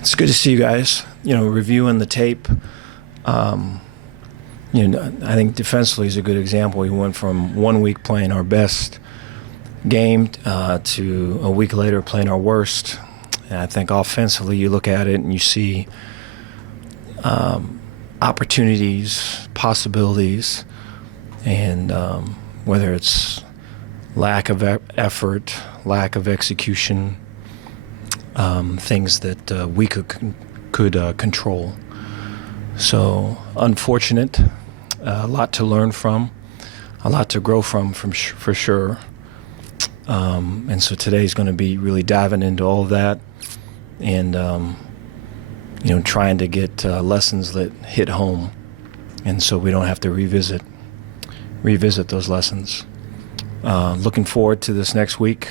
It's good to see you guys. Reviewing the tape. I think defensively is a good example. We went from 1 week playing our best game to a week later playing our worst. And I think offensively, you look at it and you see opportunities, possibilities, and whether it's lack of effort, lack of execution, things that we could control. So unfortunate, a lot to learn from, a lot to grow from for sure. And so today's going to be really diving into all of that and, trying to get lessons that hit home. And so we don't have to revisit those lessons. Looking forward to this next week.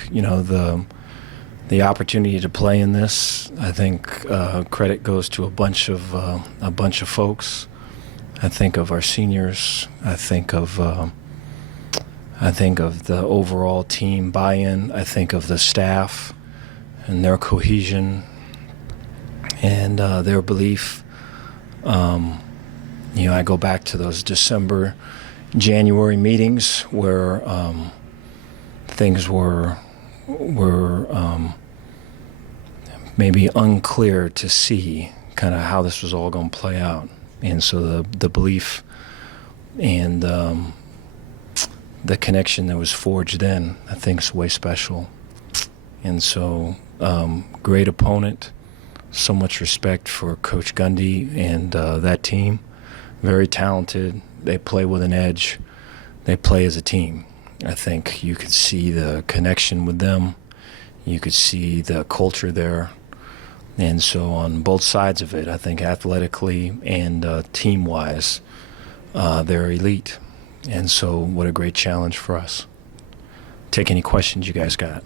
The opportunity to play in this, I think credit goes to a bunch of folks. I think of our seniors. I think of the overall team buy-in. I think of the staff and their cohesion and their belief. I go back to those December, January meetings where things were maybe unclear to see kind of how this was all going to play out. And so the belief and the connection that was forged then, I think, is way special. And so great opponent, so much respect for Coach Gundy and that team. Very talented. They play with an edge. They play as a team. I think you could see the connection with them. You could see the culture there. And so on both sides of it, I think athletically and team-wise, they're elite. And so what a great challenge for us. Take any questions you guys got.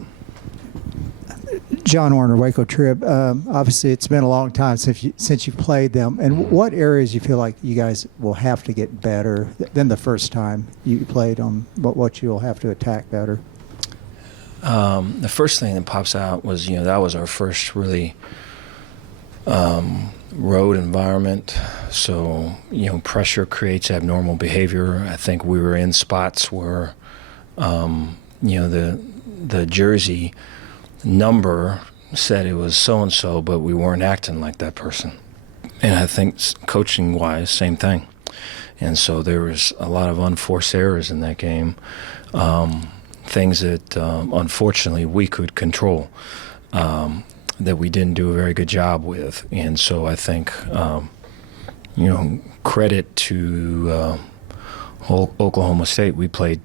John Warner, Waco Trib. Obviously, it's been a long time since you've played them. And what areas you feel like you guys will have to get better than the first time you played them? What you will have to attack better? The first thing that pops out was, that was our first really road environment. So, pressure creates abnormal behavior. I think we were in spots where, the jersey number said it was so-and-so, but we weren't acting like that person. And I think coaching-wise, same thing. And so there was a lot of unforced errors in that game, things that unfortunately we could control, that we didn't do a very good job with. And so I think, credit to Oklahoma State. We played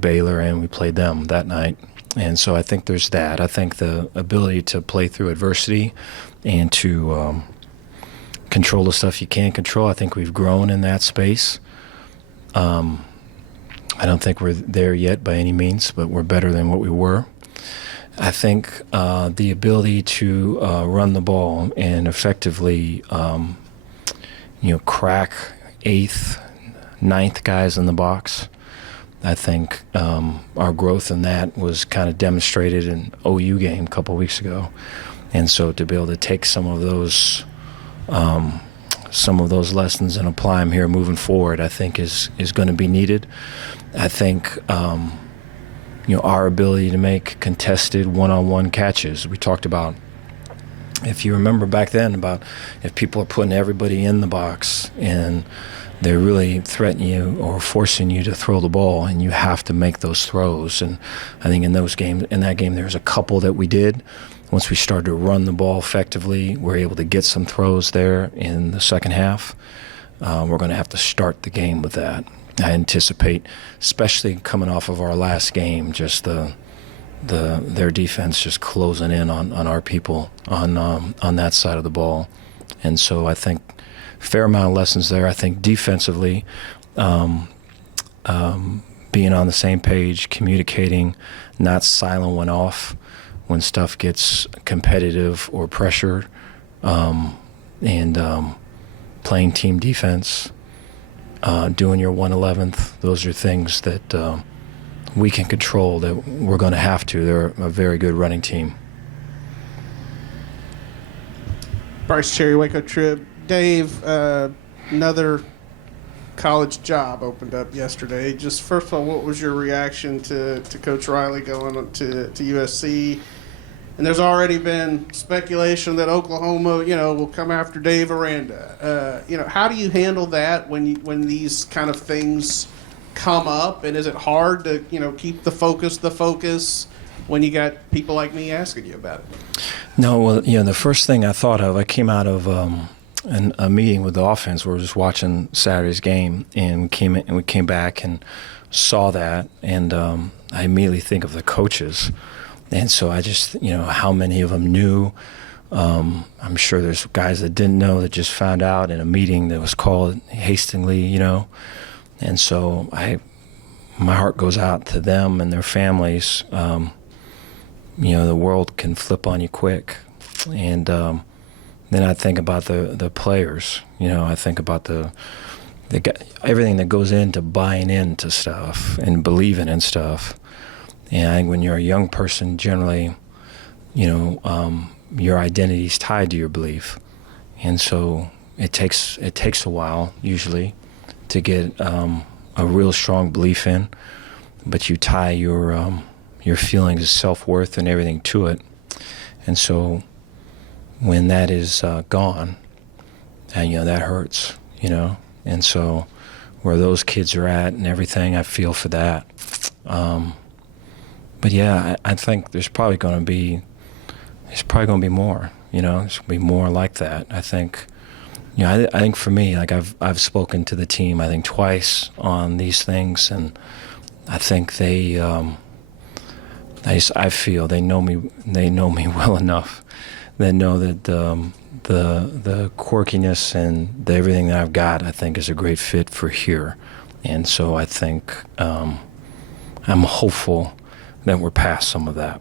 Baylor and we played them that night. And so I think there's that. I think the ability to play through adversity and to control the stuff you can't control, I think we've grown in that space. I don't think we're there yet by any means, but we're better than what we were. I think the ability to run the ball and effectively, crack 8th, 9th guys in the box. I think our growth in that was kind of demonstrated in OU game a couple of weeks ago. And so to be able to take some of those lessons and apply them here moving forward, I think is going to be needed. I think, our ability to make contested one-on-one catches. We talked about, if you remember back then, about if people are putting everybody in the box and they're really threatening you or forcing you to throw the ball, and you have to make those throws. And I think in that game, there was a couple that we did. Once we started to run the ball effectively, we're able to get some throws there in the second half. We're going to have to start the game with that. I anticipate, especially coming off of our last game, just their defense just closing in on our people on that side of the ball. And so I think fair amount of lessons there. I think defensively, being on the same page, communicating, not silent when off, when stuff gets competitive or pressured, and playing team defense, doing your 1/11th. Those are things that we can control, that we're going to have to. They're a very good running team. Bryce Cherry, Waco Trib. Dave, another college job opened up yesterday. Just first of all, what was your reaction to Coach Riley going to USC? And there's already been speculation that Oklahoma, will come after Dave Aranda. How do you handle that when these kind of things come up? And is it hard to, keep the focus when you got people like me asking you about it? No, well, the first thing I thought of, I came out of a meeting with the offense. We were just watching Saturday's game, and we came back and saw that, and I immediately think of the coaches. And so I just, how many of them knew. I'm sure there's guys that didn't know that just found out in a meeting that was called hastily, And so my heart goes out to them and their families. The world can flip on you quick. And then I think about the players. I think about everything that goes into buying into stuff and believing in stuff. And I think when you're a young person, generally, your identity is tied to your belief, and so it takes a while usually to get a real strong belief in, but you tie your feelings of self-worth and everything to it, and so when that is gone, and that hurts, and so where those kids are at and everything, I feel for that. But yeah, I think there's probably going to be more. There's going to be more like that. I think, I think for me, like I've spoken to the team, I think twice on these things, and I think I feel they know me well enough. They know that the quirkiness and everything that I've got, I think, is a great fit for here, and so I think I'm hopeful that we're past some of that.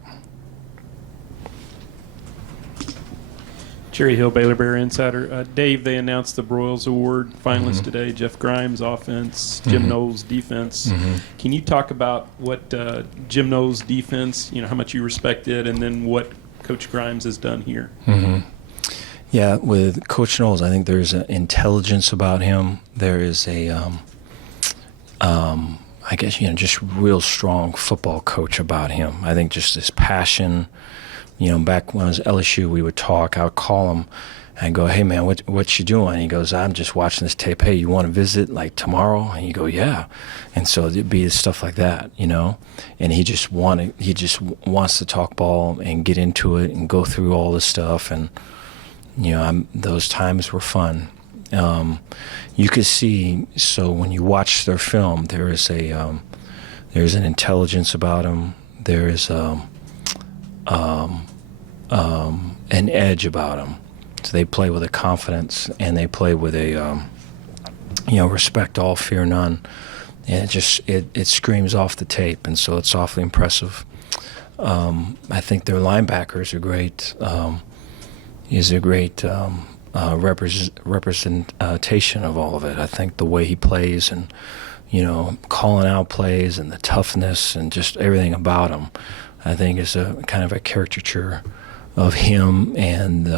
Cherry Hill, Baylor Bear Insider. Dave, they announced the Broyles Award finalists today. Jeff Grimes, offense. Jim Knowles, defense. Can you talk about what Jim Knowles' defense, how much you respect it, and then what Coach Grimes has done here? Yeah, with Coach Knowles, I think there's an intelligence about him. There is I guess, just real strong football coach about him. I think just this passion, back when I was at LSU, we would talk. I would call him and go, "Hey, man, what you doing?" And he goes, "I'm just watching this tape. Hey, you want to visit, like, tomorrow?" And you go, "Yeah." And so it'd be stuff like that, And he just wants to talk ball and get into it and go through all this stuff. And, those times were fun. You could see, so when you watch their film, there's an intelligence about them. There is an edge about them. So they play with a confidence, and they play with a respect all, fear none, and it screams off the tape, and so it's awfully impressive. I think their linebackers are great. Is a great representation of all of it. I think the way he plays and, calling out plays and the toughness and just everything about him, I think is a kind of a caricature of him and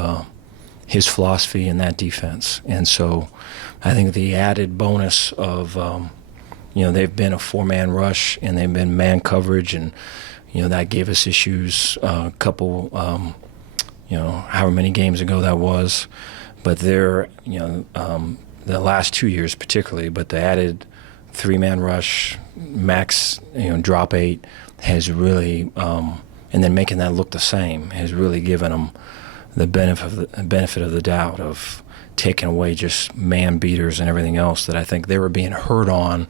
his philosophy in that defense. And so I think the added bonus of, they've been a four-man rush and they've been man coverage, and, that gave us issues a couple, however many games ago that was. But they're, the last 2 years particularly, but the added three-man rush, max, drop 8 has really, and then making that look the same has really given them the benefit of the doubt of taking away just man beaters and everything else that I think they were being hurt on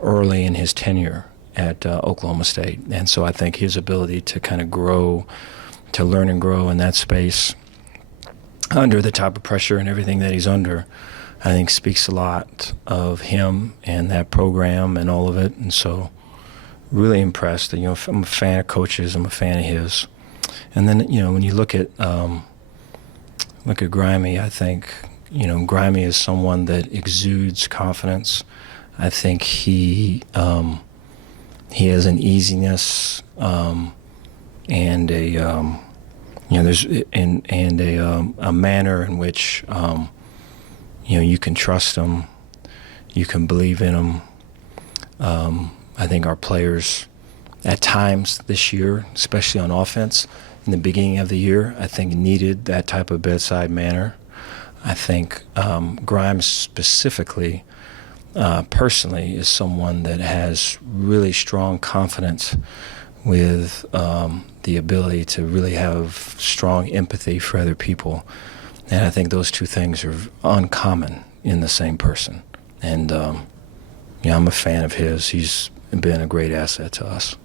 early in his tenure at Oklahoma State. And so I think his ability to kind of grow, to learn and grow in that space under the type of pressure and everything that he's under, I think speaks a lot of him and that program and all of it. And so really impressed. I'm a fan of coaches. I'm a fan of his. And then, when you look at Grimey, I think, Grimey is someone that exudes confidence. I think he has an easiness and a there's and a manner in which you can trust them, you can believe in them. I think our players, at times this year, especially on offense, in the beginning of the year, I think needed that type of bedside manner. I think Grimes specifically, personally, is someone that has really strong confidence with the ability to really have strong empathy for other people. And I think those two things are uncommon in the same person. And I'm a fan of his. He's been a great asset to us.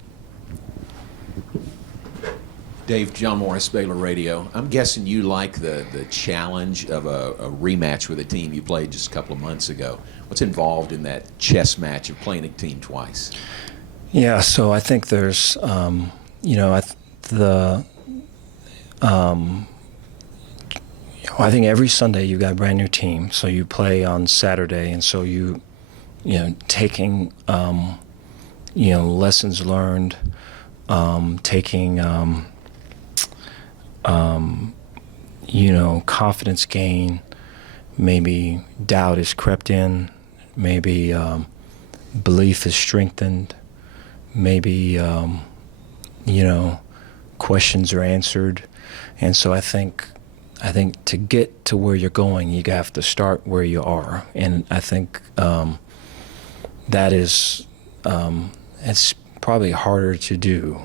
Dave, John Morris, Baylor Radio. I'm guessing you like the challenge of a rematch with a team you played just a couple of months ago. What's involved in that chess match of playing a team twice? Yeah, so I think there's, I think every Sunday you've got a brand new team. So you play on Saturday, and so taking, lessons learned, taking, confidence gain, maybe doubt is crept in, maybe belief is strengthened, maybe, questions are answered. And so I think to get to where you're going, you have to start where you are. And I think that is, it's probably harder to do.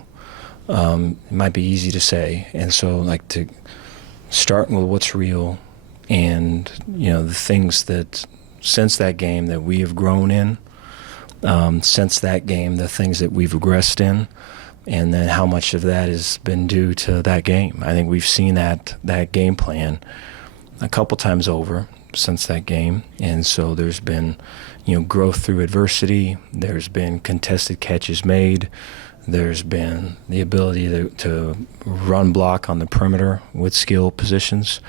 It might be easy to say. And so to start with what's real and, the things that since that game that we have grown in, since that game, the things that we've regressed in, and then how much of that has been due to that game. I think we've seen that game plan a couple times over since that game. And so there's been, growth through adversity. There's been contested catches made. There's been the ability to run block on the perimeter with skill positions.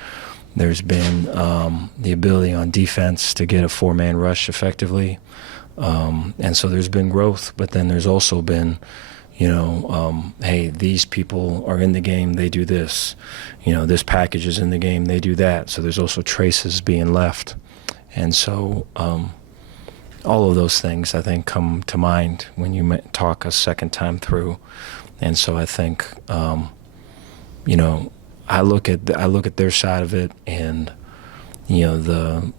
There's been the ability on defense to get a four-man rush effectively. And so there's been growth, but then there's also been, hey, these people are in the game, they do this. This package is in the game, they do that. So there's also traces being left. And so all of those things, I think, come to mind when you talk a second time through. And so I think, I look at their side of it, and, down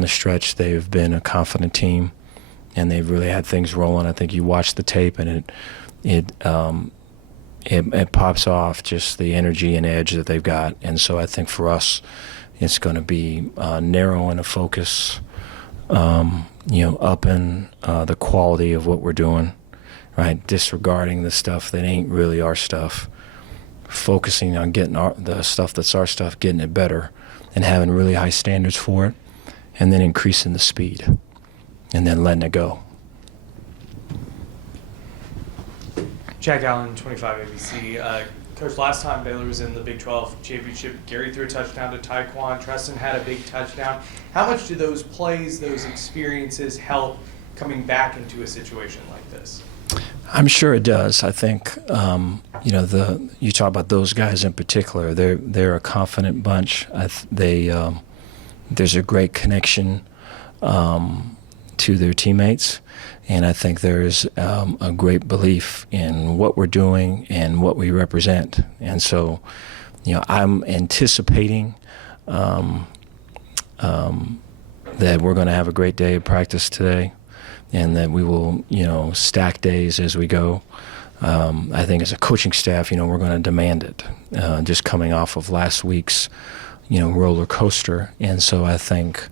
the stretch, they've been a confident team. And they've really had things rolling. I think you watch the tape, and it pops off just the energy and edge that they've got. And so I think for us, it's going to be narrowing a focus, upping the quality of what we're doing, right? Disregarding the stuff that ain't really our stuff, focusing on getting the stuff that's our stuff, getting it better, and having really high standards for it, and then increasing the speed. And then letting it go. Jack Allen, 25 ABC. Coach, last time Baylor was in the Big 12 Championship, Gary threw a touchdown to Taekwon. Treston had a big touchdown. How much do those plays, those experiences help coming back into a situation like this? I'm sure it does. I think, you talk about those guys in particular. They're a confident bunch. There's a great connection to their teammates, and I think there is a great belief in what we're doing and what we represent. And so, I'm anticipating that we're going to have a great day of practice today, and that we will, stack days as we go. I think as a coaching staff, we're going to demand it, just coming off of last week's, roller coaster. And so I think,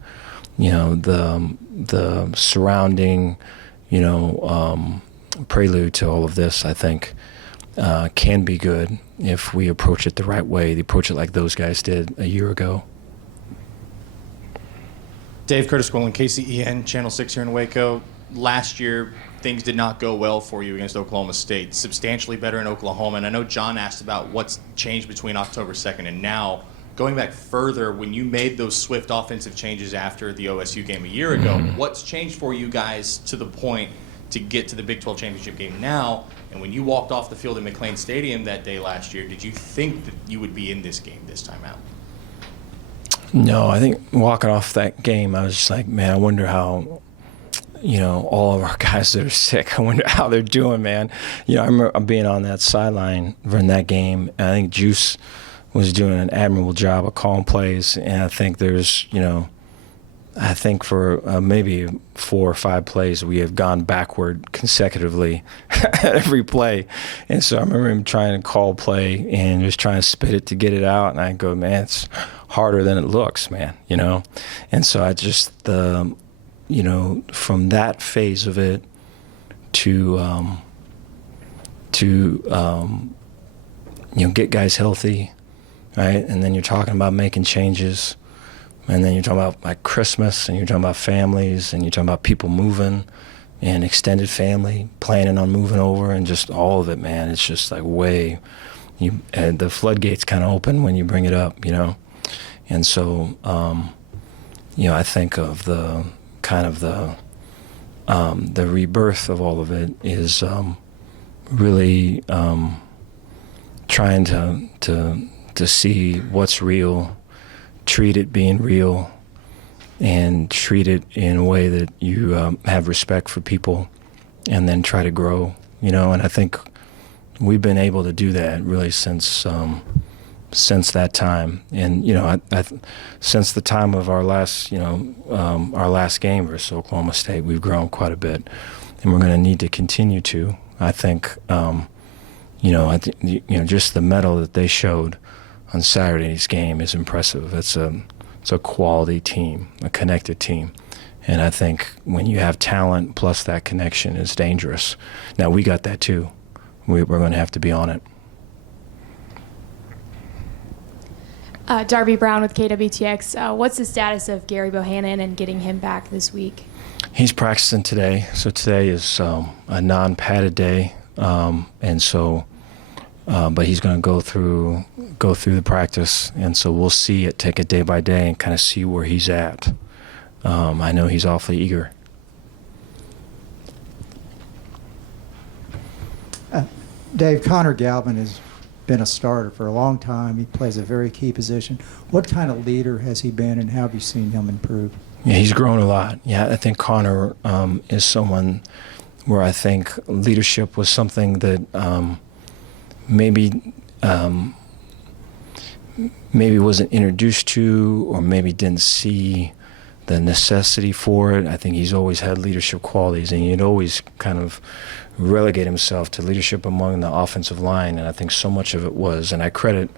the surrounding, prelude to all of this, I think, can be good if we approach it the right way, approach it like those guys did a year ago. Dave, Curtis Quillen, KCEN, Channel 6 here in Waco. Last year, things did not go well for you against Oklahoma State. Substantially better in Oklahoma. And I know John asked about what's changed between October 2nd and now. Going back further, when you made those swift offensive changes after the OSU game a year ago, what's changed for you guys to the point to get to the Big 12 Championship game now. And when you walked off the field at McLean Stadium that day last year, did you think that you would be in this game this time out? No, I think walking off that game, I was just like, man, I wonder how, all of our guys that are sick, I wonder how they're doing, man. I remember being on that sideline in that game, and I think Juice was doing an admirable job of calling plays, and I think there's, I think for maybe 4 or 5 plays, we have gone backward consecutively every play. And so I remember him trying to call play and just trying to spit it to get it out. And I go, man, it's harder than it looks, man, And so I just, from that phase of it to get guys healthy, right? And then you're talking about making changes. And then you're talking about like Christmas, and you're talking about families, and you're talking about people moving, and extended family planning on moving over, and just all of it, man. It's just like and the floodgates kind of open when you bring it up, And so, I think of the kind of the rebirth of all of it is really trying to see what's real. Treat it being real, and treat it in a way that you have respect for people, and then try to grow, And I think we've been able to do that really since that time. And since the time of our last game versus Oklahoma State, we've grown quite a bit, and we're going to need to continue to. I think, just the mettle that they showed on Saturday's game is impressive. It's a quality team, a connected team. And I think when you have talent plus that connection is dangerous. Now, we got that too. We're going to have to be on it. Darby Brown with KWTX. What's the status of Gary Bohannon and getting him back this week? He's practicing today. So today is a non-padded day. And so... but he's going to go through the practice, and so we'll take it day by day and kind of see where he's at. I know he's awfully eager. Dave, Connor Galvin has been a starter for a long time. He plays a very key position. What kind of leader has he been, and how have you seen him improve? Yeah, he's grown a lot. Yeah, I think Connor is someone where I think leadership was something that maybe wasn't introduced to, or maybe didn't see the necessity for it. I think he's always had leadership qualities, and he'd always kind of relegate himself to leadership among the offensive line, and I think so much of it was, and I credit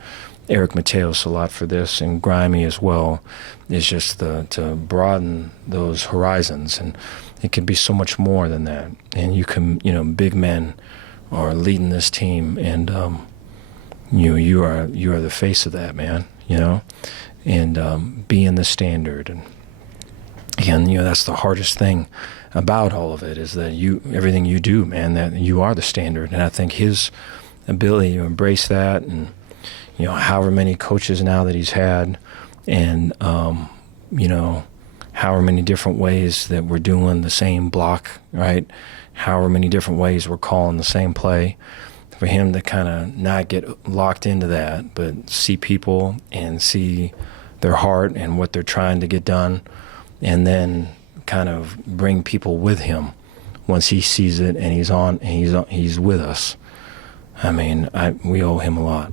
Eric Mateos a lot for this, and Grimey as well, is just to broaden those horizons, and it can be so much more than that. And you can, big men are leading this team, and you are the face of that, man. And being the standard, and that's the hardest thing about all of it, is that everything you do, man, that you are the standard. And I think his ability to embrace that, and however many coaches now that he's had, and however many different ways that we're doing the same block, right? However many different ways we're calling the same play, for him to kind of not get locked into that, but see people and see their heart and what they're trying to get done, and then kind of bring people with him once he sees it and he's with us. I mean, we owe him a lot.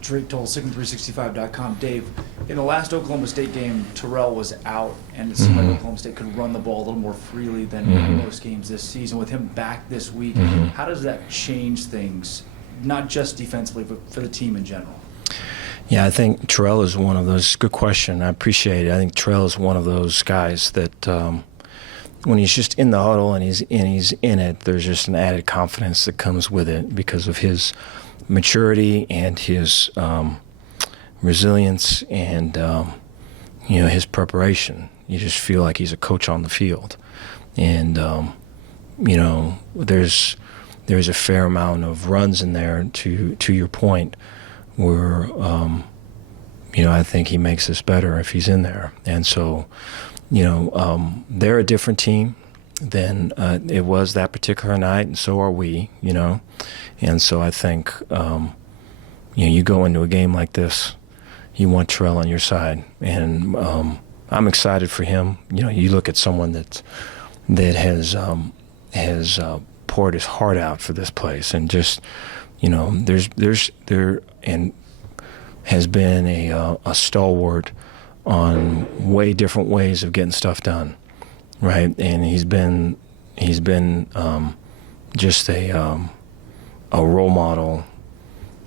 Drake told Sigma365.com. Dave, in the last Oklahoma State game, Terrell was out, and it seemed like Oklahoma State could run the ball a little more freely than in most games this season. With him back this week, how does that change things, not just defensively, but for the team in general? Yeah, I think Terrell is one of those. Good question. I appreciate it. I think Terrell is one of those guys that when he's just in the huddle and he's in it, there's just an added confidence that comes with it because of his maturity and his resilience and his preparation. You just feel like he's a coach on the field, and there's a fair amount of runs in there to your point, where I think he makes us better if he's in there. And so they're a different team. than it was that particular night, and so are we, you know. And so I think, you go into a game like this, you want Terrell on your side, and I'm excited for him. You know, you look at someone that has poured his heart out for this place, and just, you know, there has been a stalwart on way different ways of getting stuff done, right? And he's been just a role model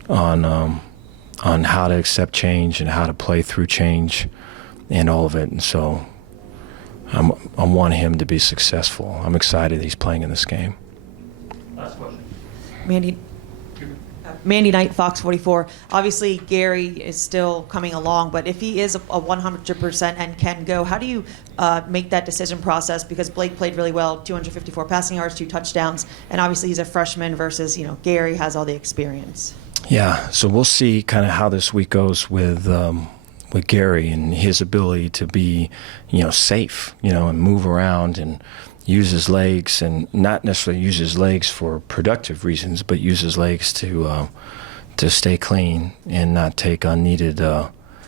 on how to accept change and how to play through change and all of it. And so I want him to be successful. I'm excited he's playing in this game. Last question. Mandy Knight, Fox 44. Obviously, Gary is still coming along, but if he is a 100% and can go, how do you make that decision process? Because Blake played really well, 254 passing yards, 2 touchdowns, and obviously he's a freshman versus, Gary has all the experience. Yeah, so we'll see kind of how this week goes with Gary and his ability to be, safe, and move around and use his legs, and not necessarily use his legs for productive reasons, but use his legs to stay clean and not take unneeded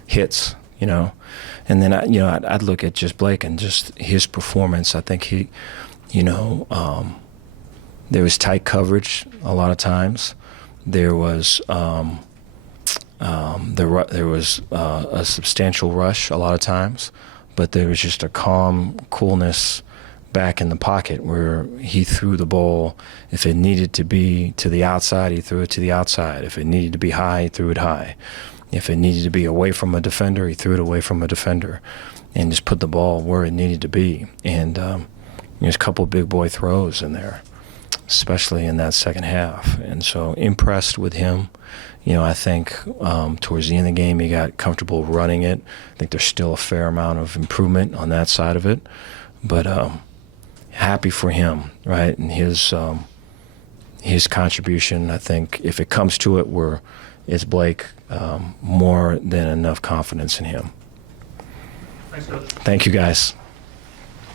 hits, And then I'd look at just Blake and just his performance. I think he, there was tight coverage a lot of times. There was there was a substantial rush a lot of times, but there was just a calm coolness back in the pocket where he threw the ball. If it needed to be to the outside, he threw it to the outside. If it needed to be high, he threw it high. If it needed to be away from a defender, he threw it away from a defender, and just put the ball where it needed to be. And there's a couple of big boy throws in there, especially in that second half. And so impressed with him. I think towards the end of the game he got comfortable running it. I think there's still a fair amount of improvement on that side of it. But happy for him, right? And his contribution, I think, if it comes to it, it's Blake, more than enough confidence in him. Thanks, Coach. Thank you, guys.